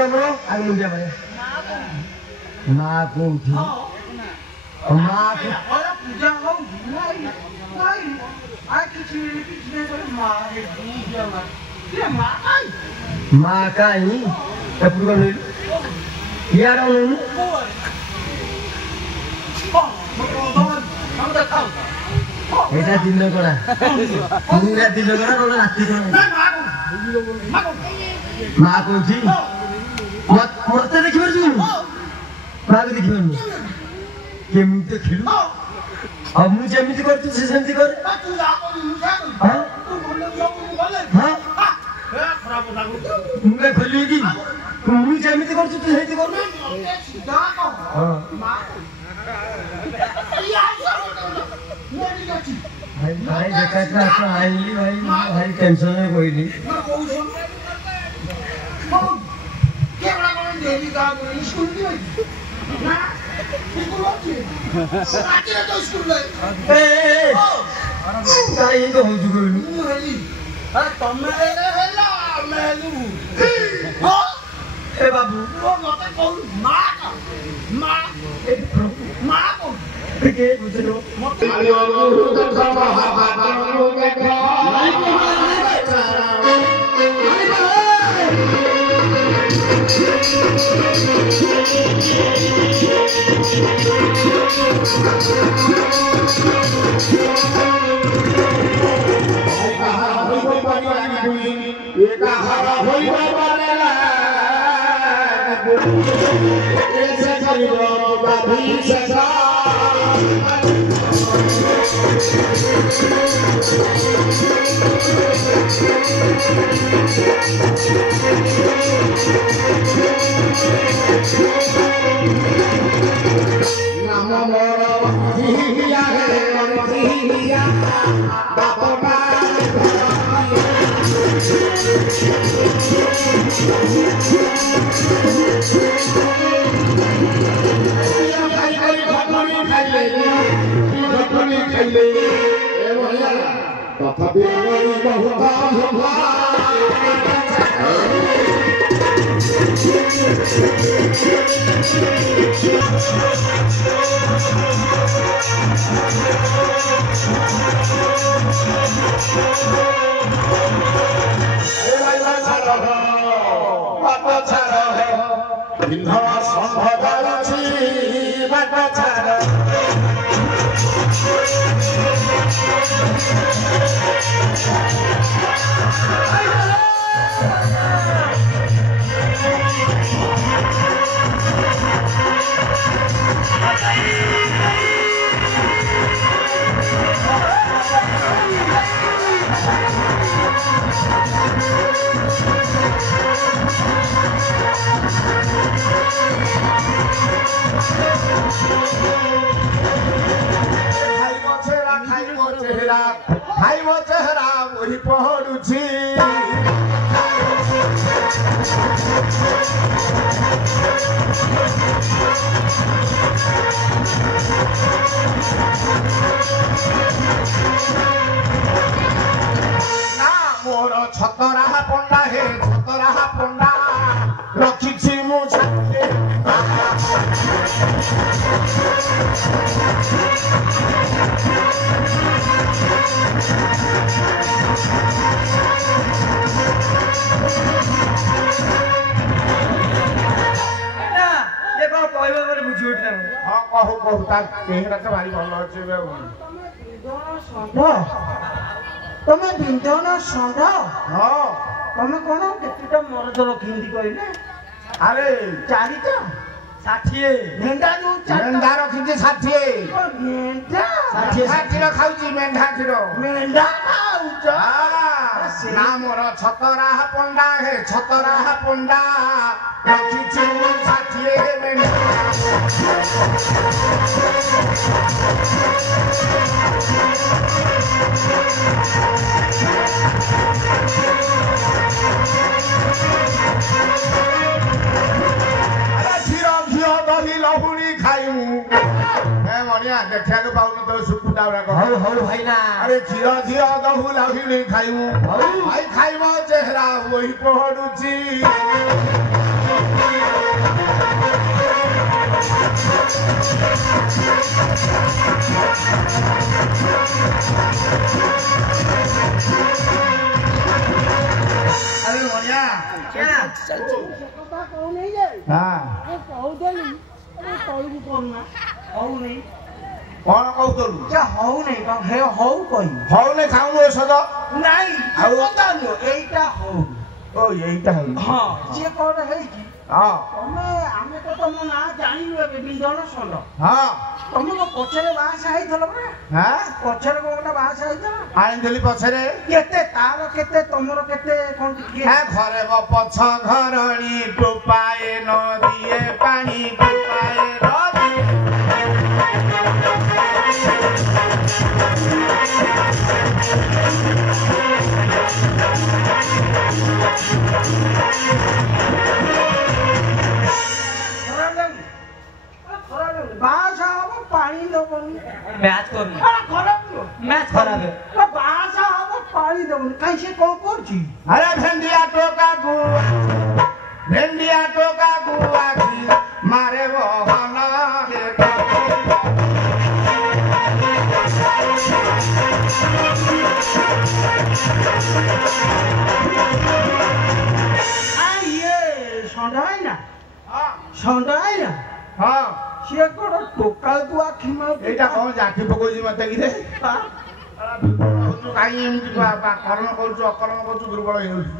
समरो आगे मुंडिया मारे मां को उठी मां को अरे पूजा हो नहीं आ किसी ने बोले मां के पूजा मां ये मां का ही तब को नहीं यार उन्होंने এটা দিন করা মুঙ্গা দিন করা ওলা রাতি করা মা কইছি মরতে দেখি পারছু মা কে দেখি পারছু কেমতে খেলু अब मु जेमिति करतु से सेमिति कर तू जा हां तू बोल बोले हां खराब लागो मुंगा खोली की मु जेमिति करतु तू सेमिति कर सीधा को हां मां भाई देखा था तो आईली भाई टेंशन में कोई नहीं क्या बड़ा कौन देवी का स्कूल की ना स्कूल होती आती है तो स्कूल में काई तो हो चुके हैं अरे तुमने हेला मेलू हो ए बाबू वो मत कौन मां को के बुझलो आयो गुरु का महाभारत देखो तथापि खाइबो चेहरा वही पहरुछि ना मोर छतरा पंडा हे छतरा पंडा रखिछि मु छाते कहू कहू तार केहरा तो भारी भल अछि बे तमे बिंदन संड हां तमे कोन केतिटा मरद रखिंदी कहले अरे चारिटा 60 मेंढा जो मेंढा रखिंदी 60 मेंढा 60 किलो खाउची मेंढा किलो मेंढा खाउच ना मोर छतरा पंडा हे छतरा पंडा रखिछि 60 मेंढा देखा पाऊन तो सुकुटा हौ भाई ना अरे झियो झियो दहु लागिली खाइमु भाई खाइबो चेहरा वही पहरुची अरे बढ़िया कौन कौतलु हौ नहीं खाऊ औषध ओ यहीटा हौ हाँ ତମକୁ ପଛରେ ବାହାସା ହେଇଥିଲ ପରା हाँ ପଛରେ କୋଉଟା ବାହାସା ହେଇଥିଲ ଆଣିଥିଲି ପଛରେ କେତେ ତାର କେତେ ତମର କେତେ କଣ ଟିକେ ଘରେ ପଛ ଘରଣୀ ଟୋପାଏ ନଦିଏ ପାଣି ଟୋପାଏ ନଦିଏ ବାହାସା ହବ ପାଣି ଦବନି ମ୍ୟାଚ୍ କରୁନି ଖରାପ ମ୍ୟାଚ୍ ଖରାପ ବାହାସା ହବ ପାଣି ଦବନି କାହିଁ ସେ କଣ କରୁଛି अरे भेंडिया टोका गुआ मारे बहन ଷଣ୍ଢ ଆଇନା हाँ ସିଏ କଣ ଟୋକା ତୁ ଆଖି ଏଇଟା କଣ ଜାକି ପକଉଛି ମତେ କିରେ କାହିଁ ଏମିତି କର୍ମ କରୁଛୁ ଅକର୍ମ କରୁଛୁ ଦୁର୍ବଳ ହେଇଯାଉଛି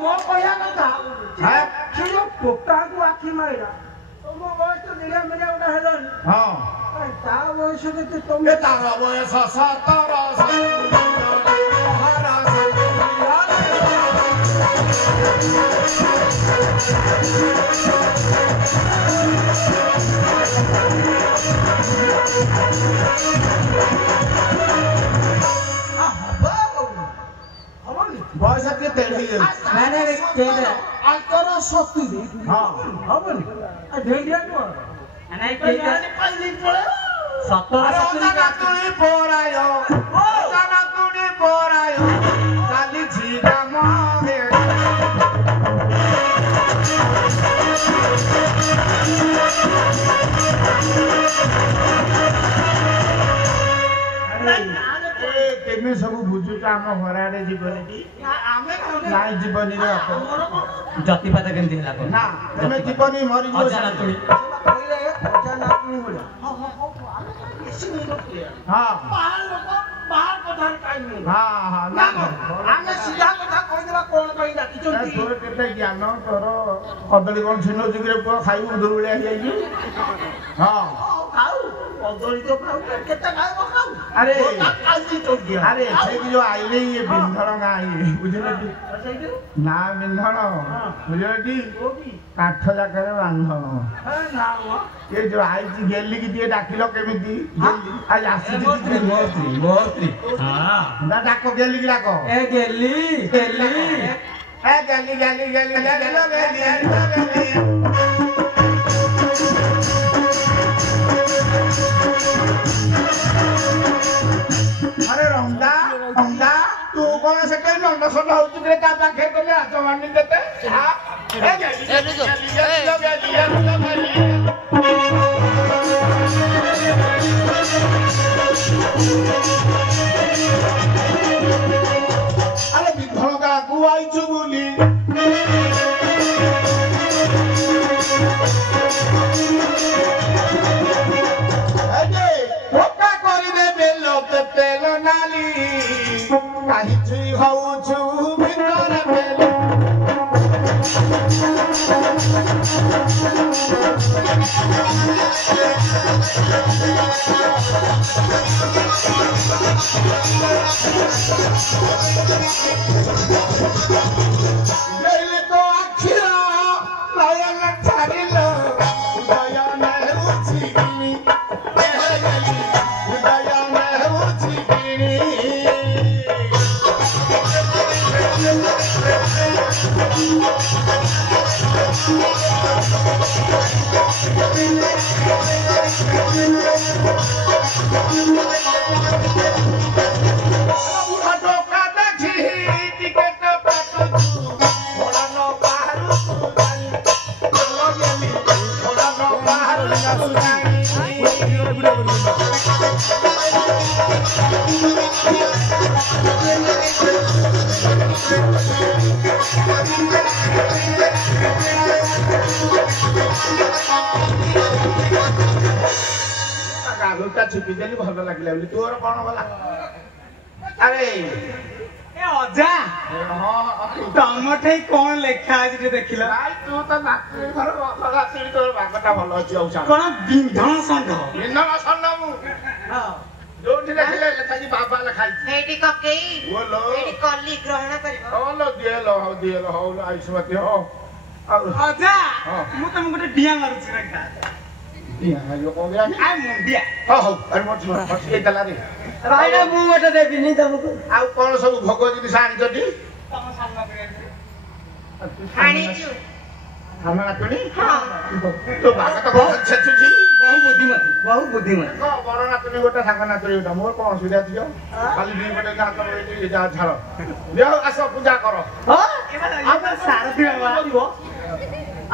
ମୋ କହିବା କଥା ହଁ ସେ ଯୋଉ ଟୋକାକୁ ଆଖି ମାରିଲା ତମ ବୟସ ମିଳିଆ ମିଳିଆ ଗୋଟେ ହେଲାଣି ହଁ ତା ବୟସ କେତେ ତମେ ତାର ବୟସ 17 ବୟସ କେତେ ହେଇଯାଉଛି ଆଙ୍କର 70 ହଁ ହବନି ଢେଣ୍ଡିଆ ନୁହଁ ଚାଲିଛି କାମ କେମିତି ସବୁ ବୁଝୁଛ ଆମ ଘର ଆଡେ ଯିବନି ନାଇଁ ଯିବନି ରେ ଜାତିପାତ କେମିତି ହେଲା ନା ତମେ ଯିବନି ମରିଯିବ ହଁ ଆମେ ସିଧା କଥା କହିଦେବା କଣ ପାଇଁ ଡାକିଛନ୍ତି ତୋର କେତେ ଜ୍ଞାନ ତୋର କଦଳୀ କଣ ଛିନ୍ନ ଯୁଗରେ ପୁଅ ଖାଇବୁ ଦୁର୍ବଳିଆ ହେଇଯାଇଛି ହଁ ଖାଉ କଦଳୀ ତ ଖାଉ କେତେ ଖାଇବ ଖାଉ ଆରେ ଆରେ ଆରେ ଏଠି ଯୋଉ ଆଇଲେ ଇଏ ବିନ୍ଧଣ ଗାଁ ଇଏ ବୁଝିଲଟି ନା ବିନ୍ଧଣ ବୁଝିଲଟି କାଠ ଯାକରେ ବାନ୍ଧଣ ଏ ଯୋଉ ଆଇଛି ଗେଲିକି ଟିକେ ଡାକିଲ କେମିତି ଆଜି ଆସିଛି ମୋ ସ୍ତ୍ରୀ ନା ଡାକ ଗେଲିକି ଡାକ ଏ ଗେଲି ଗେଲି ଏ ଗେଲି ଗେଲି ଗେଲି ଗେଲି ଗେଲି अरे रंगा रंगा तू कौन से कहीं नंद सोना होती तेरे का पाखे को ले आजो मारने देते हाँ अरे बिधल का गुआई चुगुली पेलो नाली कहीं छुई हऊ छु भितर पेलो तो आखिरा नयन छाड़िलो नयन उछिनी टोका देखी टिकट पाटू बड़ा न बाहर गालुटा छिपी देली भल लागला बोली तोर कोन भला अरे ए अजा तमठै कोन लेखा आज देखिला भाई तू तो नात्री घर नात्री तोर भागटा भल अछि औसा कोन बिंधन संघ बिंधन संघ मु हां जोठी देखिले लेखाजी बाबा लखाई एटी ककेई बोलो एटी कल्ली ग्रहण करिवो ओलो दिएलो हो आयुष्मती हो अजा मु तम गोटे डिया मारुछि रखा डिया यो कोन गया आ मुंडिया हो अरे मोच ए तला रे भाइना मु गोटे देबिनी तमको आ कोन सब भोग जिनिस आनि जटी तम सामना करे हाणी छु हमरा नातुनी हां तो भागटा बहुत छछुची बहु बुद्धिमती को बड़ नातुनी गोटे साका नातुनी गोटा मोर कोन सुविधा दियो खाली दी गोटे गात एटी जा झाड़ देओ आसो पूजा करो हां एबा सारथी बाबा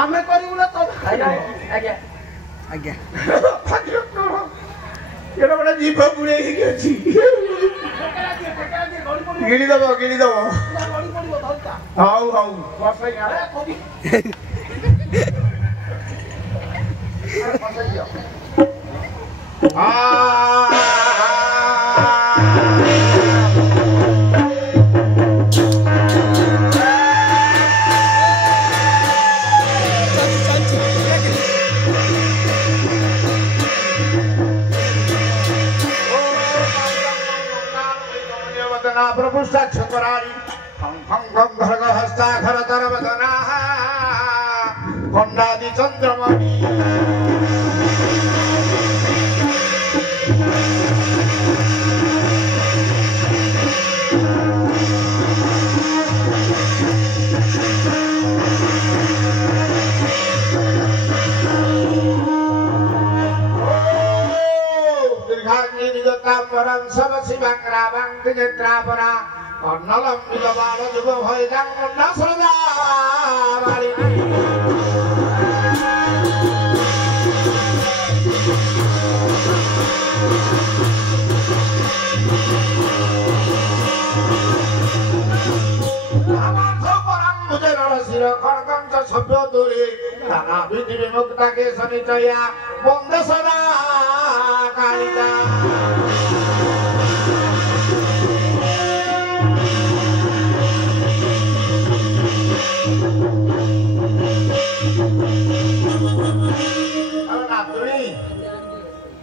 आमे करिउ न तो आज्ञा एटा बड़ा जीभ पुड़े ही अछि गिणी दबो हाउ बसै यार प्रभु साक्षरारी घर हस्ता घर तर वदना खंडादि चंद्रमणि परम सब शिवांग्रा बांग नेत्रापरा अन्नलम बिलबार जुग भय जांग मुंडा सदा बाली शिर खड़गं सभ्य दूरी नाना विधि विमुक्ता के सनिचया बंद सदा कालिदा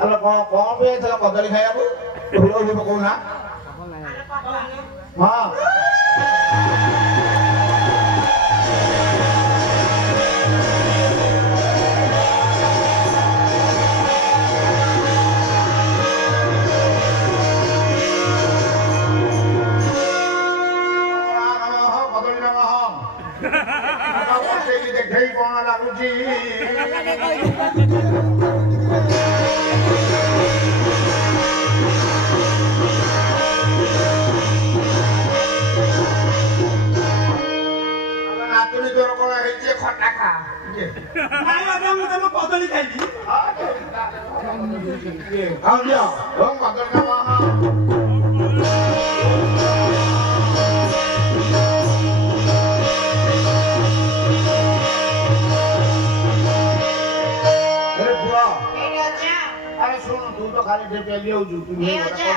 अरे कौन पे चला कदली खाया को हुलो भी पकोना हां देखै कोन लागुची नातुनी तोर कोन हेचे खटा खा नाइ बाबा मु तम कदली खाइली हां लिया हम कदली खावा खाली डेपे लियो जु तू ए अच्छा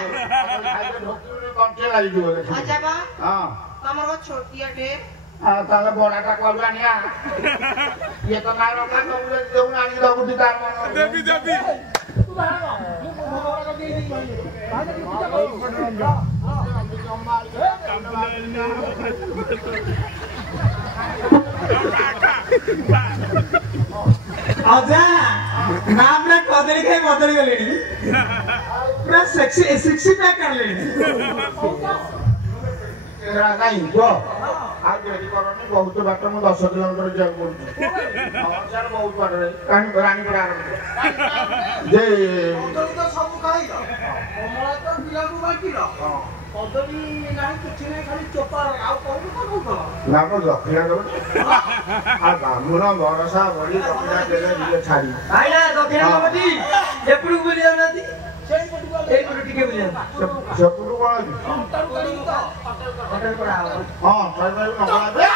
खाइले ढोकी कंटे लागि जो अच्छा बा हां हमर वो छोटिया टे आ ताले बड़ाटा करबानिया ये तो नाइ रखा तो उले देउन आनी दबु दी तार मन देबी तू बाहर मोरा का दे दी अजा नाम ना कदली खाई बदल गलेनी पूरा सेक्सी पैक कर लेनी नहीं जो आज रेडी करनी बहुत बात मु 10 किलोमीटर जाय पड़ू और सर बहुत बात रे कानी रानी पर आरंभ जे तो सब खाई हमरा तो बिलानु बाकी र कदली नाही किछि नाही खाली चोपा आ कोन को ना को लखिया दो आ बामुना भरोसा भरी लखिया देले दिले छाड़ी भाइना दक्षिणा बाबती ଏପଟକୁ ବୁଲି ଯାଉନାହାନ୍ତି ଏଇପଟୁ ଟିକେ ବୁଲି ଯାଆନ୍ତୁ ସେପଟୁ କଣ ଅଛି? ହୋଟେଲ ପଡା ହବ ହଁ